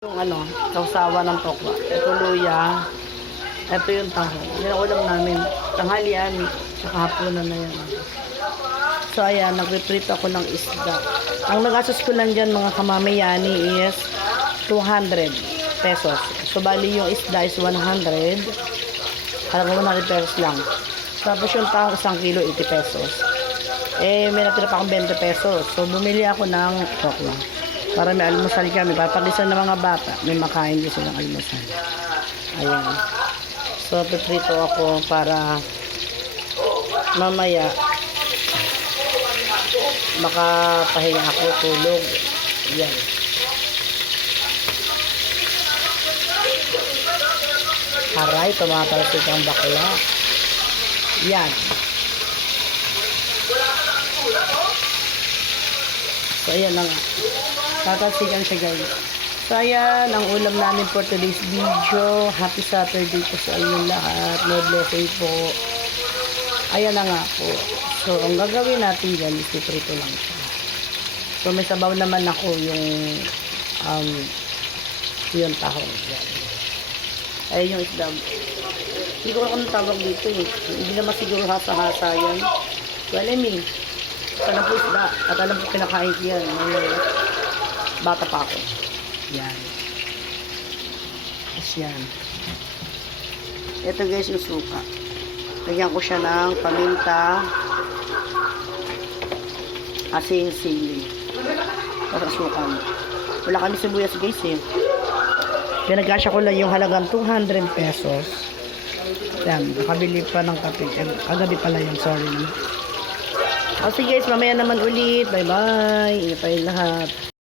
Yung sausawa ng tokwa. Ito luya. Ito yung taho. Yan ang ulam namin. Tanghalian. Tsaka hapunan na yan. So ayan, nagre-prito ako ng isda. Ang nagastos ko lang dyan mga kamamayani is 200 pesos. So bali yung isda is 100. Halagang 100 pesos lang. Tapos yung taho 1 kilo 80 pesos. Eh may natira pa akong 20 pesos. So bumili ako ng tokwa. Para may almusal kami. Papagisan ng mga bata. May makain din silang almusal. Ayan. So, piprito ako para mamaya makapahinga ako, tulog. Ayan. Aray, tumatalsik ang bakla. Ayan. So, ayan na nga. Tatalsikan siya guys. So ayan, ang ulam namin for today's video. Happy Saturday po sa inyo lahat. May blessing po. Ayan na nga po. So ang gagawin natin dyan is piprito lang siya. So may sabaw naman ako yung tahong. Yan. Ayan yung isda. Hindi ko alam kung tawag dito eh. Hindi naman siguro hasa-hasa yan. Well, I mean, alam po isda. At alam po kinakain ko yan. Bata pa ako. Yan. Yes, yan. Ito guys yung suka. Lagyan ko siya ng paminta, asin, sili. Tapos suka mo. Wala kami sibuyas guys eh. Pinagkasya ko lang yung halagang 200 pesos. Yan. Nakabili pa ng kape. Kagabi pala yun. Sorry naman. Okay guys, mamaya naman ulit. Bye bye. Ingat tayo lahat.